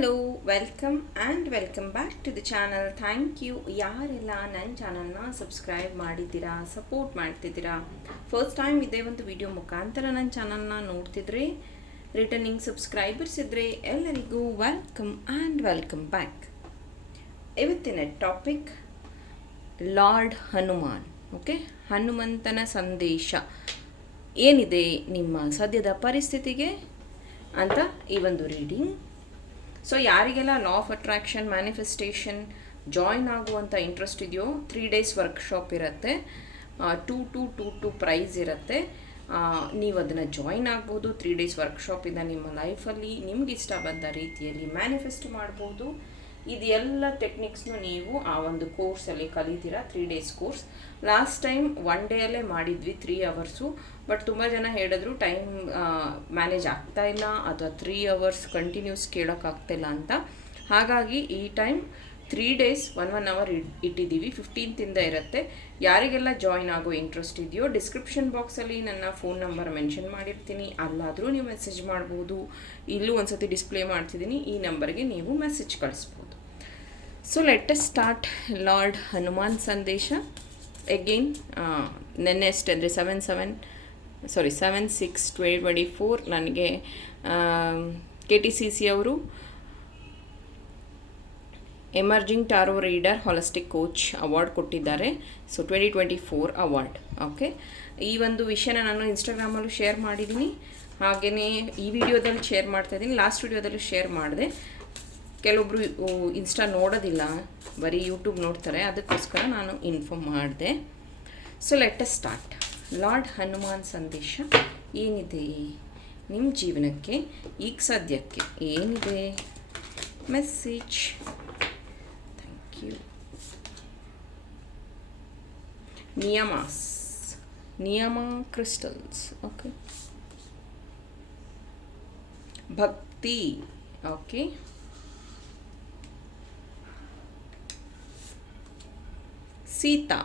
Welcome and welcome back to the channel thank you ಯಾರೆಲ್ಲ ನನ್ನ ಚಾನಲ್ನ ಸಬ್ಸ್ಕ್ರೈಬ್ ಮಾಡಿದ್ದೀರಾ ಸಪೋರ್ಟ್ ಮಾಡ್ತಿದ್ದೀರಾ? ಫಸ್ಟ್ ಟೈಮ್ ಇದೇ ಒಂದು ವಿಡಿಯೋ ಮುಖಾಂತರ ನನ್ನ ಚಾನಲ್ನ ನೋಡ್ತಿದ್ರೆ ರಿಟರ್ನಿಂಗ್ ಸಬ್ಸ್ಕ್ರೈಬರ್ಸ್ ಇದ್ದರೆ ಎಲ್ಲರಿಗೂ ವೆಲ್ಕಮ್ ಆ್ಯಂಡ್ ವೆಲ್ಕಮ್ ಬ್ಯಾಕ್ ಇವತ್ತಿನ ಟಾಪಿಕ್ ಲಾರ್ಡ್ ಹನುಮಾನ್ ಓಕೆ ಹನುಮಂತನ ಸಂದೇಶ. ಏನಿದೆ ನಿಮ್ಮ ಸದ್ಯದ ಪರಿಸ್ಥಿತಿಗೆ ಅಂತ ಈ ಒಂದು ರೀಡಿಂಗ್ ಸೊ ಯಾರಿಗೆಲ್ಲ law of attraction manifestation join ಆಗುವಂಥ ಇಂಟ್ರೆಸ್ಟ್ ಇದೆಯೋ ತ್ರೀ ಡೇಸ್ ವರ್ಕ್ಶಾಪ್ ಇರುತ್ತೆ. Two to two to price ಇರುತ್ತೆ. ನೀವು ಅದನ್ನು ಜಾಯಿನ್ ಆಗ್ಬೋದು. ತ್ರೀ ಡೇಸ್ ವರ್ಕ್ಶಾಪಿಂದ ನಿಮ್ಮ ಲೈಫಲ್ಲಿ ನಿಮ್ಗೆ ಇಷ್ಟ ಬಂದ ರೀತಿಯಲ್ಲಿ ಮ್ಯಾನಿಫೆಸ್ಟ್ ಮಾಡ್ಬೋದು. ಇದೆಲ್ಲ ಟೆಕ್ನಿಕ್ಸ್ನು ನೀವು ಆ ಒಂದು ಕೋರ್ಸಲ್ಲಿ ಕಲಿತೀರಾ three days course last time one ಡೇಯಲ್ಲೇ ಮಾಡಿದ್ವಿ ತ್ರೀ ಅವರ್ಸು ಬಟ್ ತುಂಬ ಜನ ಹೇಳಿದ್ರು ಟೈಮ್ ಮ್ಯಾನೇಜ್ ಆಗ್ತಾ ಇಲ್ಲ ಅಥವಾ ತ್ರೀ ಅವರ್ಸ್ ಕಂಟಿನ್ಯೂಸ್ ಕೇಳೋಕ್ಕಾಗ್ತಿಲ್ಲ ಅಂತ. ಹಾಗಾಗಿ ಈ time three days one one hour ಇಟ್ಟಿದ್ದೀವಿ. ಫಿಫ್ಟೀನ್ತಿಂದ ಇರುತ್ತೆ. ಯಾರಿಗೆಲ್ಲ ಜಾಯಿನ್ ಆಗೋ ಇಂಟ್ರೆಸ್ಟ್ ಇದೆಯೋ ಡಿಸ್ಕ್ರಿಪ್ಷನ್ ಬಾಕ್ಸಲ್ಲಿ ನನ್ನ ಫೋನ್ ನಂಬರ್ ಮೆನ್ಷನ್ ಮಾಡಿರ್ತೀನಿ. ಅಲ್ಲಾದರೂ ನೀವು ಮೆಸೇಜ್ ಮಾಡ್ಬೋದು. ಇಲ್ಲೂ ಒಂದು ಸತಿ ಡಿಸ್ಪ್ಲೇ ಮಾಡ್ತಿದ್ದೀನಿ. ಈ ನಂಬರ್ಗೆ ನೀವು ಮೆಸೇಜ್ ಕಳಿಸ್ಬೋದು. So let start lord Hanuman ಸಂದೇಶ ಎಗೇನ್ ನೆನ್ನೆ ಅಷ್ಟೇ ಅಂದರೆ seven seven sorry seven six twelve twenty four ನನಗೆ ಕೆ ಟಿ ಸಿ ಸಿ ಅವರು emerging tarot reader holistic coach award ಕೊಟ್ಟಿದ್ದಾರೆ. So twenty twenty four award okay ಈ ಒಂದು ವಿಷಯನ ನಾನು ಇನ್ಸ್ಟಾಗ್ರಾಮಲ್ಲೂ ಶೇರ್ ಮಾಡಿದ್ದೀನಿ. ಹಾಗೆಯೇ ಈ ವಿಡಿಯೋದಲ್ಲಿ ಶೇರ್ ಮಾಡ್ತಾಯಿದ್ದೀನಿ ಲಾಸ್ಟ್ ವಿಡಿಯೋದಲ್ಲೂ ಶೇರ್ ಮಾಡಿದೆ. ಕೆಲವೊಬ್ಬರು ಇನ್ಸ್ಟಾ ನೋಡೋದಿಲ್ಲ, ಬರೀ ಯೂಟ್ಯೂಬ್ ನೋಡ್ತಾರೆ, ಅದಕ್ಕೋಸ್ಕರ ನಾನು ಇನ್ಫಾರ್ಮ್ ಮಾಡಿದೆ. So let start lord Hanuman ಸಂದೇಶ, ಏನಿದೆ? ನಿಮ್ಮ ಜೀವನಕ್ಕೆ, ಈಗ ಸದ್ಯಕ್ಕೆ ಏನಿದೆ? Message thank you ನಿಯಮಾಸ್ Niyama crystals okay Bhakti okay Sita.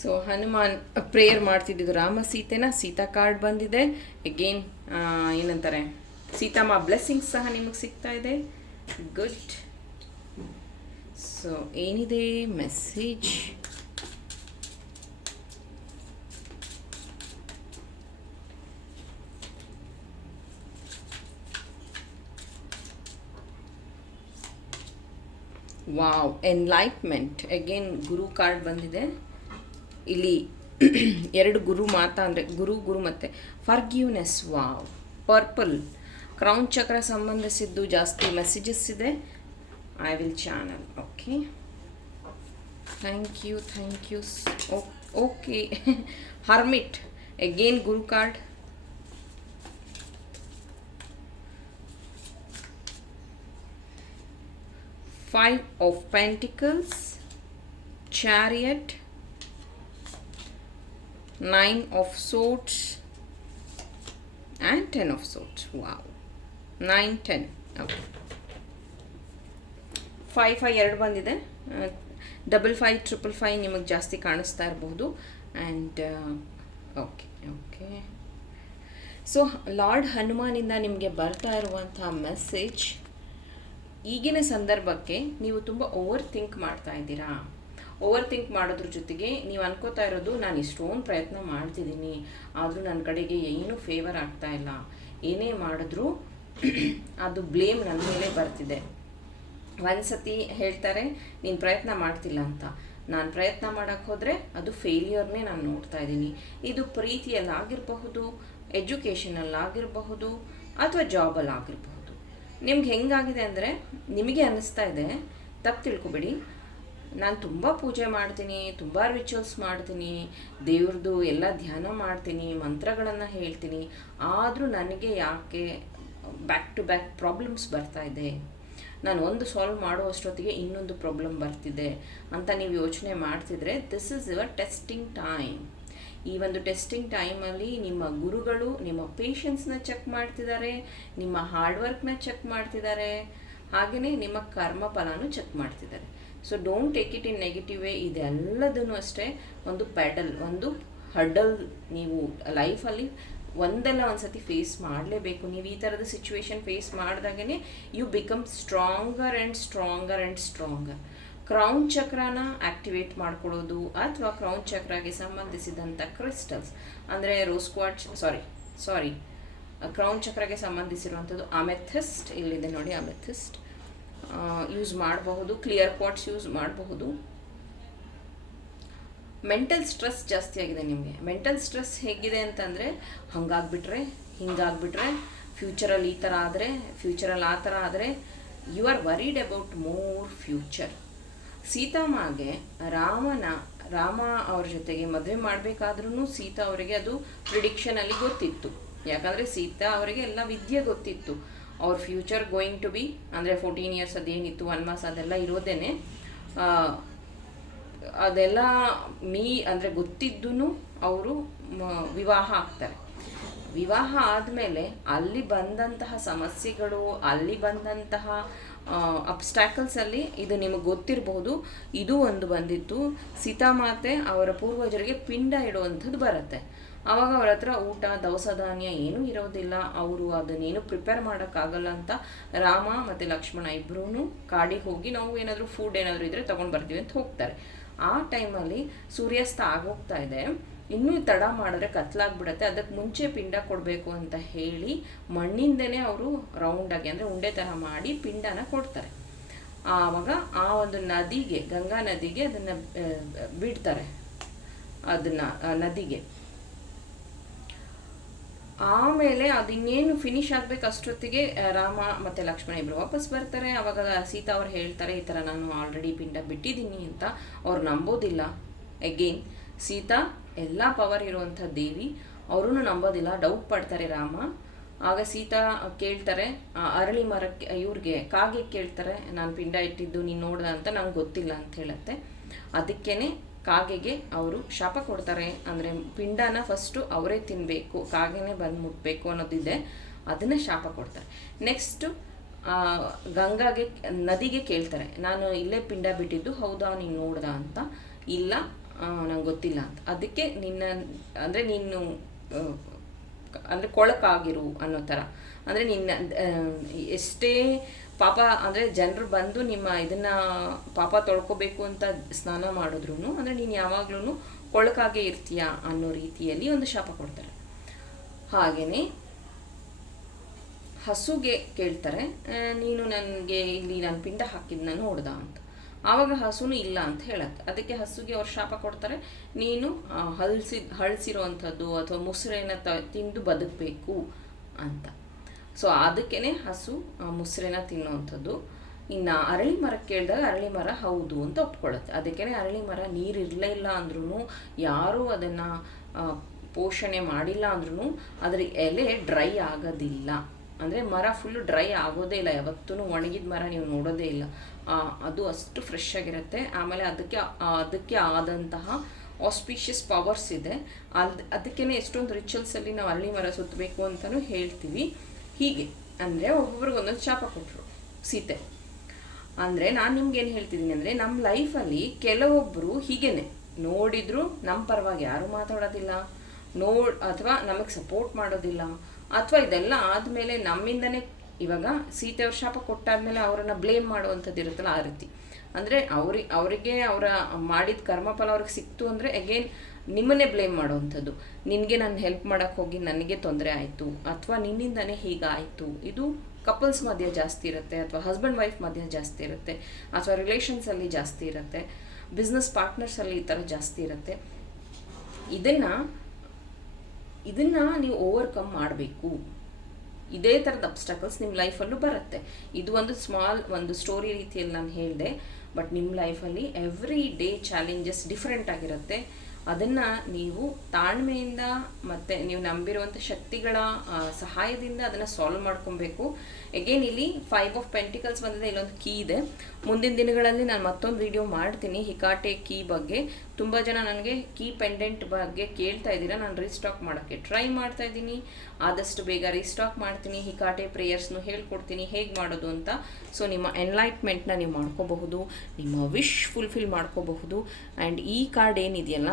So Hanuman prayer ಮಾಡ್ತಿದ್ದಿದ್ದು Rama ಸೀತೆನ. ಸೀತಾ ಕಾರ್ಡ್ ಬಂದಿದೆ. ಎಗೇನ್ ಏನಂತಾರೆ? ಸೀತಾಮ್ಮ ಬ್ಲೆಸ್ಸಿಂಗ್ಸ್ ಸಹ ನಿಮಗೆ ಸಿಗ್ತಾ ಇದೆ. ಗುಡ್ ಸೊ ಏನಿದೆ? Message wow enlightenment again guru card ಬಂದಿದೆ. ಇಲ್ಲಿ ಎರಡು ಗುರು ಮಾತಾ ಅಂದರೆ ಗುರು ಗುರು ಮತ್ತು. ಫರ್ಗ್ಯೂನೆಸ್ ವಾವ್ ಪರ್ಪಲ್ ಕ್ರೌನ್ ಚಕ್ರ ಸಂಬಂಧಿಸಿದ್ದು ಜಾಸ್ತಿ ಮೆಸೇಜಸ್ ಇದೆ. I will channel okay thank you thank you okay hermit again guru card five of pentacles chariot, nine of swords, and ten of swords. Wow. Nine, ten. Okay. Five five ಎರಡು ಬಂದಿದೆ. Double five triple five ನಿಮಗೆ ಜಾಸ್ತಿ ಕಾಣಿಸ್ತಾ ಇರಬಹುದು and okay okay so lord ಹನುಮಾನಿಂದ ನಿಮಗೆ ಬರ್ತಾ ಇರುವಂಥ message ಈಗಿನ ಸಂದರ್ಭಕ್ಕೆ ನೀವು ತುಂಬ ಓವರ್ ಥಿಂಕ್ ಮಾಡ್ತಾ ಇದ್ದೀರಾ? ಓವರ್ ಥಿಂಕ್ ಮಾಡೋದ್ರ ಜೊತೆಗೆ ನೀವು ಅನ್ಕೋತಾ ಇರೋದು, ನಾನು ಇಷ್ಟೊಂದು ಪ್ರಯತ್ನ ಮಾಡ್ತಿದ್ದೀನಿ, ಆದರೂ ನನ್ನ ಕಡೆಗೆ ಏನೂ ಫೇವರ್ ಆಗ್ತಾ ಇಲ್ಲ. ಏನೇ ಮಾಡಿದ್ರೂ ಅದು ಬ್ಲೇಮ್ ನನ್ನ ಮೇಲೆ ಬರ್ತಿದೆ. ಒಂದು ಸತಿ ಹೇಳ್ತಾರೆ, ನೀನು ಪ್ರಯತ್ನ ಮಾಡ್ತಿಲ್ಲ ಅಂತ. ನಾನು ಪ್ರಯತ್ನ ಮಾಡೋಕ್ಕೆ ಹೋದರೆ ಅದು ಫೇಲಿಯರ್ನೇ ನಾನು ನೋಡ್ತಾ ಇದ್ದೀನಿ. ಇದು ಪ್ರೀತಿಯಲ್ಲಾಗಿರಬಹುದು ಎಜುಕೇಷನಲ್ಲಾಗಿರಬಹುದು ಅಥವಾ ಜಾಬಲ್ಲಾಗಿರಬಹುದು ನಿಮ್ಗೆ ಹೆಂಗಾಗಿದೆ ಅಂದರೆ ನಿಮಗೆ ಅನ್ನಿಸ್ತಾ ಇದೆ, ತಪ್ಪು ತಿಳ್ಕೊಬೇಡಿ. ನಾನು ತುಂಬ ಪೂಜೆ ಮಾಡ್ತೀನಿ, ತುಂಬ ರಿಚುವಲ್ಸ್ ಮಾಡ್ತೀನಿ ದೇವ್ರದ್ದು ಎಲ್ಲ ಧ್ಯಾನ ಮಾಡ್ತೀನಿ, ಮಂತ್ರಗಳನ್ನು ಹೇಳ್ತೀನಿ. ಆದರೂ ನನಗೆ ಯಾಕೆ ಬ್ಯಾಕ್ ಟು ಬ್ಯಾಕ್ ಪ್ರಾಬ್ಲಮ್ಸ್ ಬರ್ತಾ ಇದೆ? ನಾನು ಒಂದು ಸಾಲ್ವ್ ಮಾಡುವಷ್ಟೊತ್ತಿಗೆ ಇನ್ನೊಂದು ಪ್ರಾಬ್ಲಮ್ ಬರ್ತಿದೆ ಅಂತ ನೀವು ಯೋಚನೆ ಮಾಡ್ತಿದ್ರೆ this is your testing time ಈ ಒಂದು ಟೆಸ್ಟಿಂಗ್ ಟೈಮಲ್ಲಿ ನಿಮ್ಮ ಗುರುಗಳು, ನಿಮ್ಮ ಪೇಷನ್ಸ್ನ ಚೆಕ್ ಮಾಡ್ತಿದ್ದಾರೆ, ನಿಮ್ಮ ಹಾರ್ಡ್ ವರ್ಕ್ನ ಚೆಕ್ ಮಾಡ್ತಿದ್ದಾರೆ ಹಾಗೆಯೇ ನಿಮ್ಮ ಕರ್ಮ ಫಲನೂ ಚೆಕ್ ಮಾಡ್ತಿದ್ದಾರೆ. So don't take it in negative way ಇದೆಲ್ಲದನ್ನು ಅಷ್ಟೇ ಒಂದು ಪೆಡಲ್ ಒಂದು ಹಡಲ್ ನೀವು ಲೈಫಲ್ಲಿ ಒಂದಲ್ಲ ಒಂದು ಸತಿ ಫೇಸ್ ಮಾಡಲೇಬೇಕು. ನೀವು ಈ ಥರದ situation face ಮಾಡಿದಾಗೇ you become stronger and stronger and stronger crown ಚಕ್ರನ activate ಮಾಡ್ಕೊಳ್ಳೋದು ಅಥವಾ ಕ್ರೌನ್ ಚಕ್ರಗೆ ಸಂಬಂಧಿಸಿದಂಥ ಕ್ರಿಸ್ಟಲ್ಸ್. ಅಂದರೆ rose quartz sorry sorry crown ಚಕ್ರಗೆ ಸಂಬಂಧಿಸಿರುವಂಥದ್ದು ಅಮೆಥಿಸ್ಟ್, ಇಲ್ಲಿದೆ ನೋಡಿ ಅಮೆಥಿಸ್ಟ್. ಯೂಸ್ ಮಾಡಬಹುದು ಕ್ಲಿಯರ್ ಕ್ವಾಟ್ಸ್ ಯೂಸ್ ಮಾಡಬಹುದು. ಮೆಂಟಲ್ ಸ್ಟ್ರೆಸ್ ಜಾಸ್ತಿ ಆಗಿದೆ ನಿಮಗೆ. ಮೆಂಟಲ್ ಸ್ಟ್ರೆಸ್ ಹೇಗಿದೆ ಅಂತಂದರೆ, ಹಂಗಾಗ್ಬಿಟ್ರೆ, ಹಿಂಗಾಗ್ಬಿಟ್ರೆ ಫ್ಯೂಚರಲ್ಲಿ ಈ ಥರ ಆದರೆ ಫ್ಯೂಚರಲ್ಲಿ ಆ ಥರ ಆದರೆ you are worried about more future ಸೀತಾಮಾಗೆ ರಾಮನ, ರಾಮ ಅವ್ರ ಜೊತೆಗೆ ಮದುವೆ ಮಾಡಬೇಕಾದ್ರೂ ಸೀತಾ ಅವರಿಗೆ ಅದು ಪ್ರಿಡಿಕ್ಷನಲ್ಲಿ ಗೊತ್ತಿತ್ತು. ಯಾಕಂದರೆ ಸೀತಾ ಅವರಿಗೆ ಎಲ್ಲ ವಿದ್ಯೆ ಗೊತ್ತಿತ್ತು. ಅವ್ರ ಫ್ಯೂಚರ್ ಗೋಯಿಂಗ್ ಟು ಬಿ ಅಂದರೆ ಫೋರ್ಟೀನ್ ಇಯರ್ಸ್ ಅದೇನಿತ್ತು ಒನ್ ಮಾಸ್ ಅದೆಲ್ಲ ಇರೋದೇನೆ. ಅದೆಲ್ಲ ಮೀ, ಅಂದರೆ ಗೊತ್ತಿದ್ದೂ ಅವರು ವಿವಾಹ ಆಗ್ತಾರೆ. ವಿವಾಹ ಆದಮೇಲೆ ಅಲ್ಲಿ ಬಂದಂತಹ ಸಮಸ್ಯೆಗಳು, ಅಲ್ಲಿ ಬಂದಂತಹ ಅಬ್ಸ್ಟ್ಯಾಕಲ್ಸಲ್ಲಿ ಇದು ನಿಮಗೆ ಗೊತ್ತಿರಬಹುದು. ಇದು ಒಂದು ಬಂದಿತ್ತು. ಸೀತಾಮಾತೆ ಅವರ ಪೂರ್ವಜರಿಗೆ ಪಿಂಡ ಇಡುವಂಥದ್ದು ಬರುತ್ತೆ. ಆವಾಗ ಅವ್ರ ಹತ್ರ ಊಟ, ದವಸ ಧಾನ್ಯ ಏನೂ ಇರೋದಿಲ್ಲ. ಅವರು ಅದನ್ನೇನು ಪ್ರಿಪೇರ್ ಮಾಡೋಕ್ಕಾಗಲ್ಲ ಅಂತ ರಾಮ ಮತ್ತು ಲಕ್ಷ್ಮಣ ಇಬ್ಬರೂ ಕಾಡಿಗೆ ಹೋಗಿ ನಾವು ಏನಾದರೂ ಫುಡ್ ಏನಾದರೂ ಇದ್ದರೆ ತೊಗೊಂಡು ಬರ್ತೀವಿ ಅಂತ ಹೋಗ್ತಾರೆ. ಆ ಟೈಮಲ್ಲಿ ಸೂರ್ಯಾಸ್ತ ಆಗೋಗ್ತಾ ಇದೆ. ಇನ್ನೂ ತಡ ಮಾಡಿದ್ರೆ ಕತ್ಲಾಗ್ಬಿಡತ್ತೆ. ಅದಕ್ಕೆ ಮುಂಚೆ ಪಿಂಡ ಕೊಡಬೇಕು ಅಂತ ಹೇಳಿ ಮಣ್ಣಿಂದನೇ ಅವರು ರೌಂಡಾಗಿ ಅಂದರೆ ಉಂಡೆ ಥರ ಮಾಡಿ ಪಿಂಡನ ಕೊಡ್ತಾರೆ. ಆವಾಗ ಆ ಒಂದು ನದಿಗೆ, ಗಂಗಾ ನದಿಗೆ ಅದನ್ನು ಬಿಡ್ತಾರೆ. ಅದನ್ನು ನದಿಗೆ. ಆಮೇಲೆ ಅದು ಇನ್ನೇನು ಫಿನಿಶ್ ಆಗ್ಬೇಕು ಅಷ್ಟೊತ್ತಿಗೆ ರಾಮ ಮತ್ತು ಲಕ್ಷ್ಮಣ ಇಬ್ಬರು ವಾಪಸ್ ಬರ್ತಾರೆ. ಅವಾಗ ಸೀತಾ ಅವ್ರು ಹೇಳ್ತಾರೆ, ಈ ಥರ ನಾನು ಆಲ್ರೆಡಿ ಪಿಂಡ ಬಿಟ್ಟಿದ್ದೀನಿ ಅಂತ. ಅವ್ರು ನಂಬೋದಿಲ್ಲ. ಎಗೇನ್ ಸೀತಾ ಎಲ್ಲ ಪವರ್ ಇರುವಂಥ ದೇವಿ ಅವರೂ ನಂಬೋದಿಲ್ಲ ಡೌಟ್ ಪಡ್ತಾರೆ ರಾಮ. ಆಗ ಸೀತಾ ಕೇಳ್ತಾರೆ ಅರಳಿ ಮರಕ್ಕೆ, ಇವ್ರಿಗೆ ಕಾಗೆ ಕೇಳ್ತಾರೆ, ನಾನು ಪಿಂಡ ಇಟ್ಟಿದ್ದು, ನೀನು ನೋಡ್ದ ಅಂತ ನಂಗೆ ಗೊತ್ತಿಲ್ಲ ಅಂತ ಹೇಳುತ್ತೆ. ಅದಕ್ಕೇನೆ ಕಾಗೆಗೆ ಅವರು ಶಾಪ ಕೊಡ್ತಾರೆ. ಅಂದರೆ ಪಿಂಡನ ಫಸ್ಟು ಅವರೇ ತಿನ್ನಬೇಕು ಕಾಗೆನೇ ಬಂದು ಮುಟ್ಟಬೇಕು ಅನ್ನೋದಿದೆ. ಅದನ್ನೇ ಶಾಪ ಕೊಡ್ತಾರೆ. ನೆಕ್ಸ್ಟು ಗಂಗಾಗೆ, ನದಿಗೆ ಕೇಳ್ತಾರೆ. ನಾನು ಇಲ್ಲೇ ಪಿಂಡ ಬಿಟ್ಟಿದ್ದು, ಹೌದಾ, ನೀನು ನೋಡ್ದ ಅಂತ. ಇಲ್ಲ ನಂಗೆ ಗೊತ್ತಿಲ್ಲ ಅಂತ. ಅದಕ್ಕೆ ನಿನ್ನ, ಅಂದರೆ ನೀನು ಅಂದರೆ ಕೊಳಕಾಗಿರು ಅನ್ನೋ ಥರ. ಅಂದರೆ ನಿನ್ನ ಎಷ್ಟೇ ಪಾಪ, ಅಂದರೆ ಜನರು ಬಂದು ನಿಮ್ಮ ಇದನ್ನು ಪಾಪ ತೊಳ್ಕೋಬೇಕು ಅಂತ ಸ್ನಾನ ಮಾಡಿದ್ರು ಅಂದರೆ ನೀನು ಯಾವಾಗ್ಲೂ ಕೊಳಕಾಗೆ ಇರ್ತೀಯ ಅನ್ನೋ ರೀತಿಯಲ್ಲಿ ಒಂದು ಶಾಪ ಕೊಡ್ತಾರೆ. ಹಾಗೆಯೇ ಹಸುಗೆ ಕೇಳ್ತಾರೆ ನೀನು ನನಗೆ ಇಲ್ಲಿ ನಾನು ಪಿಂಡ ಹಾಕಿದ್ನ ನೋಡ್ದ ಅಂತ. ಆವಾಗ ಹಸುನು ಇಲ್ಲ ಅಂತ ಹೇಳತ್ತೆ. ಅದಕ್ಕೆ ಹಸುಗೆ ಅವ್ರು ಶಾಪ ಕೊಡ್ತಾರೆ. ನೀನು ಹಲ್ಸಿ, ಹಳಸಿರುವಂಥದ್ದು ಅಥವಾ ಮುಸ್ರೆನ ತ, ತಿಂದು ಬದುಕಬೇಕು ಅಂತ. ಸೊ ಅದಕ್ಕೇ ಹಸು ಮುಸ್ರೆನ ತಿನ್ನುವಂಥದ್ದು. ಇನ್ನು ಅರಳಿ ಮರ ಕೇಳಿದಾಗ ಅರಳಿ ಮರ ಹೌದು ಅಂತ ಒಪ್ಕೊಳ್ಳುತ್ತೆ. ಅದಕ್ಕೇ ಅರಳಿ ಮರ ನೀರು ಇರಲೇ ಇಲ್ಲ ಅಂದ್ರೂ ಯಾರೂ ಅದನ್ನು ಪೋಷಣೆ ಮಾಡಿಲ್ಲ ಅಂದ್ರೂ ಅದ್ರ ಎಲೆ ಡ್ರೈ ಆಗೋದಿಲ್ಲ. ಅಂದರೆ ಮರ ಫುಲ್ಲು ಡ್ರೈ ಆಗೋದೇ ಇಲ್ಲ. ಯಾವತ್ತೂ ಒಣಗಿದ ಮರ ನೀವು ನೋಡೋದೇ ಇಲ್ಲ. ಅದು ಅಷ್ಟು ಫ್ರೆಶ್ ಆಗಿರುತ್ತೆ. ಆಮೇಲೆ ಅದಕ್ಕೆ ಅದಕ್ಕೆ ಆದಂತಹ ಆಸ್ಪಿಷಿಯಸ್ ಪವರ್ಸ್ ಇದೆ. ಅದು ಅದಕ್ಕೇ ಎಷ್ಟೊಂದು ರಿಚುವಲ್ಸಲ್ಲಿ ನಾವು ಅರಳಿ ಮರ ಸುತ್ತಬೇಕು ಅಂತಲೂ ಹೇಳ್ತೀವಿ. ಹೀಗೆ, ಅಂದರೆ ಒಬ್ಬೊಬ್ರಿಗೆ ಒಂದೊಂದು ಶಾಪ ಕೊಟ್ಟರು ಸೀತೆ. ಅಂದರೆ ನಾನು ನಿಮ್ಗೆ ಏನು ಹೇಳ್ತಿದ್ದೀನಿ ಅಂದರೆ ನಮ್ಮ ಲೈಫಲ್ಲಿ ಕೆಲವೊಬ್ಬರು ಹೀಗೇನೆ, ನೋಡಿದ್ರು ನಮ್ಮ ಪರವಾಗಿ ಯಾರೂ ಮಾತಾಡೋದಿಲ್ಲ, ನೋಡ್, ಅಥವಾ ನಮಗೆ ಸಪೋರ್ಟ್ ಮಾಡೋದಿಲ್ಲ, ಅಥವಾ ಇದೆಲ್ಲ ಆದಮೇಲೆ ನಮ್ಮಿಂದನೇ ಇವಾಗ ಸೀತೆಯವ್ರ ಶಾಪ ಕೊಟ್ಟಾದ್ಮೇಲೆ ಅವರನ್ನು ಬ್ಲೇಮ್ ಮಾಡುವಂಥದ್ದು ಇರುತ್ತಲ್ಲ ಆ ರೀತಿ. ಅಂದರೆ ಅವ್ರಿಗೆ ಅವರಿಗೆ ಅವರ ಮಾಡಿದ ಕರ್ಮಫಲ ಅವ್ರಿಗೆ ಸಿಕ್ತು ಅಂದರೆ ಅಗೇನ್ ನಿಮ್ಮನ್ನೇ ಬ್ಲೇಮ್ ಮಾಡುವಂಥದ್ದು. ನಿನಗೆ ನಾನು ಹೆಲ್ಪ್ ಮಾಡೋಕ್ಕೆ ಹೋಗಿ ನನಗೆ ತೊಂದರೆ ಆಯಿತು, ಅಥವಾ ನಿನ್ನಿಂದನೇ ಹೀಗಾಯಿತು ಇದು ಕಪಲ್ಸ್ ಮಧ್ಯೆ ಜಾಸ್ತಿ ಇರುತ್ತೆ, ಅಥವಾ ಹಸ್ಬೆಂಡ್ ವೈಫ್ ಮಧ್ಯೆ ಜಾಸ್ತಿ ಇರುತ್ತೆ, ಅಥವಾ ರಿಲೇಷನ್ಸಲ್ಲಿ ಜಾಸ್ತಿ ಇರುತ್ತೆ ಬಿಸ್ನೆಸ್ ಪಾರ್ಟ್ನರ್ಸಲ್ಲಿ ಈ ಥರ ಜಾಸ್ತಿ ಇರುತ್ತೆ. ಇದನ್ನು ಇದನ್ನು ನೀವು ಓವರ್ಕಮ್ ಮಾಡಬೇಕು. ಇದೇ ಥರದ ಅಬ್ಸ್ಟಕಲ್ಸ್ ನಿಮ್ಮ ಲೈಫಲ್ಲೂ ಬರುತ್ತೆ. ಇದು ಒಂದು ಸ್ಮಾಲ್ ಒಂದು ಸ್ಟೋರಿ ರೀತಿಯಲ್ಲಿ ನಾನು ಹೇಳಿದೆ ಬಟ್ ನಿಮ್ಮ ಲೈಫಲ್ಲಿ ಎವ್ರಿ ಡೇ ಚಾಲೆಂಜಸ್ ಡಿಫ್ರೆಂಟ್ ಆಗಿರುತ್ತೆ. ಅದನ್ನು ನೀವು ತಾಳ್ಮೆಯಿಂದ ಮತ್ತು ನೀವು ನಂಬಿರುವಂಥ ಶಕ್ತಿಗಳ ಸಹಾಯದಿಂದ ಅದನ್ನು ಸಾಲ್ವ್ ಮಾಡ್ಕೊಬೇಕು. ಎಗೇನ್ ಇಲ್ಲಿ ಫೈವ್ ಆಫ್ ಪೆಂಟಿಕಲ್ಸ್ ಬಂದಿದೆ, ಇಲ್ಲೊಂದು ಕೀ ಇದೆ. ಮುಂದಿನ ದಿನಗಳಲ್ಲಿ ನಾನು ಮತ್ತೊಂದು ವಿಡಿಯೋ ಮಾಡ್ತೀನಿ, ಹಿಕಾಟೆ ಕೀ ಬಗ್ಗೆ. ತುಂಬ ಜನ ನನಗೆ ಕೀ ಪೆಂಡೆಂಟ್ ಬಗ್ಗೆ ಕೇಳ್ತಾ ಇದ್ದೀರಾ, ನಾನು ರೀಸ್ಟಾಕ್ ಮಾಡೋಕ್ಕೆ ಟ್ರೈ ಮಾಡ್ತಾ ಇದ್ದೀನಿ. ಆದಷ್ಟು ಬೇಗ ರೀಸ್ಟಾಕ್ ಮಾಡ್ತೀನಿ, ಹಿಕಾಟೆ ಪ್ರೇಯರ್ಸ್ನು ಹೇಳ್ಕೊಡ್ತೀನಿ, ಹೇಗೆ ಮಾಡೋದು ಅಂತ. ಸೊ ನಿಮ್ಮ ಎನ್ಲೈಟ್ಮೆಂಟ್ನ ನೀವು ಮಾಡ್ಕೋಬಹುದು, ನಿಮ್ಮ ವಿಶ್ ಫುಲ್ಫಿಲ್ ಮಾಡ್ಕೋಬಹುದು. ಆ್ಯಂಡ್ ಈ ಕಾರ್ಡ್ ಏನಿದೆಯಲ್ಲ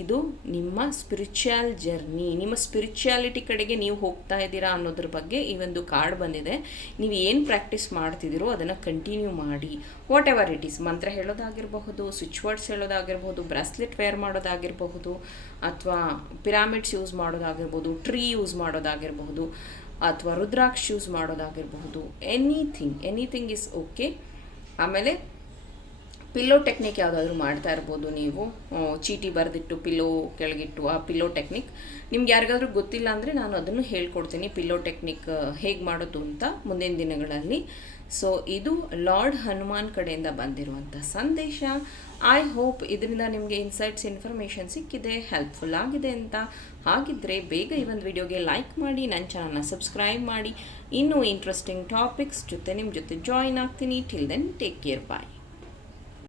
ಇದು ನಿಮ್ಮ ಸ್ಪಿರಿಚುಯಲ್ ಜರ್ನಿ ನಿಮ್ಮ ಸ್ಪಿರಿಚುಯಾಲಿಟಿ ಕಡೆಗೆ ನೀವು ಹೋಗ್ತಾ ಇದ್ದೀರಾ ಅನ್ನೋದ್ರ ಬಗ್ಗೆ ಈ ಒಂದು ಕಾರ್ಡ್ ಬಂದಿದೆ. ನೀವು ಏನು ಪ್ರಾಕ್ಟೀಸ್ ಮಾಡ್ತಿದ್ದೀರೋ ಅದನ್ನು ಕಂಟಿನ್ಯೂ ಮಾಡಿ. ವಾಟ್ ಎವರ್ ಇಟ್ ಈಸ್ ಮಂತ್ರ ಹೇಳೋದಾಗಿರಬಹುದು ಸ್ವಿಚ್ ವರ್ಡ್ಸ್ ಹೇಳೋದಾಗಿರ್ಬೋದು ಬ್ರಾಸ್ಲೆಟ್ ವೇರ್ ಮಾಡೋದಾಗಿರಬಹುದು, ಅಥವಾ ಪಿರಾಮಿಡ್ಸ್ ಯೂಸ್ ಮಾಡೋದಾಗಿರ್ಬೋದು ಟ್ರೀ ಯೂಸ್ ಮಾಡೋದಾಗಿರಬಹುದು, ಅಥವಾ ರುದ್ರಾಕ್ಷ್ ಯೂಸ್ ಮಾಡೋದಾಗಿರಬಹುದು ಎನಿಥಿಂಗ್ ಎನಿಥಿಂಗ್ ಇಸ್ ಓಕೆ ಆಮೇಲೆ ಪಿಲ್ಲೋ ಟೆಕ್ನಿಕ್ ಯಾವುದಾದ್ರೂ ಮಾಡ್ತಾ ಇರ್ಬೋದು ನೀವು? ಚೀಟಿ ಬರೆದಿಟ್ಟು ಪಿಲ್ಲೋ ಕೆಳಗಿಟ್ಟು ಆ ಪಿಲ್ಲೋ ಟೆಕ್ನಿಕ್. ನಿಮ್ಗೆ ಯಾರಿಗಾದ್ರೂ ಗೊತ್ತಿಲ್ಲ ಅಂದರೆ ನಾನು ಅದನ್ನು ಹೇಳ್ಕೊಡ್ತೀನಿ. ಪಿಲ್ಲೋ ಟೆಕ್ನಿಕ್ ಹೇಗೆ ಮಾಡೋದು ಅಂತ ಮುಂದಿನ ದಿನಗಳಲ್ಲಿ. ಸೊ, ಇದು ಲಾರ್ಡ್ ಹನುಮಾನ್ ಕಡೆಯಿಂದ ಬಂದಿರುವಂಥ ಸಂದೇಶ. ಐ ಹೋಪ್ ಇದರಿಂದ ನಿಮಗೆ ಇನ್ಸೈಟ್ಸ್, ಇನ್ಫಾರ್ಮೇಷನ್ ಸಿಕ್ಕಿದೆ, ಹೆಲ್ಪ್ಫುಲ್ ಆಗಿದೆ ಅಂತ. ಹಾಗಿದ್ದರೆ ಬೇಗ ಈ ಒಂದು ವಿಡಿಯೋಗೆ ಲೈಕ್ ಮಾಡಿ ನನ್ನ ಚಾನಲ್ನ ಸಬ್ಸ್ಕ್ರೈಬ್ ಮಾಡಿ. ಇನ್ನೂ ಇಂಟ್ರೆಸ್ಟಿಂಗ್ ಟಾಪಿಕ್ಸ್ ಜೊತೆ ನಿಮ್ಮ ಜೊತೆ ಜಾಯಿನ್ ಆಗ್ತೀನಿ. Till then take care bye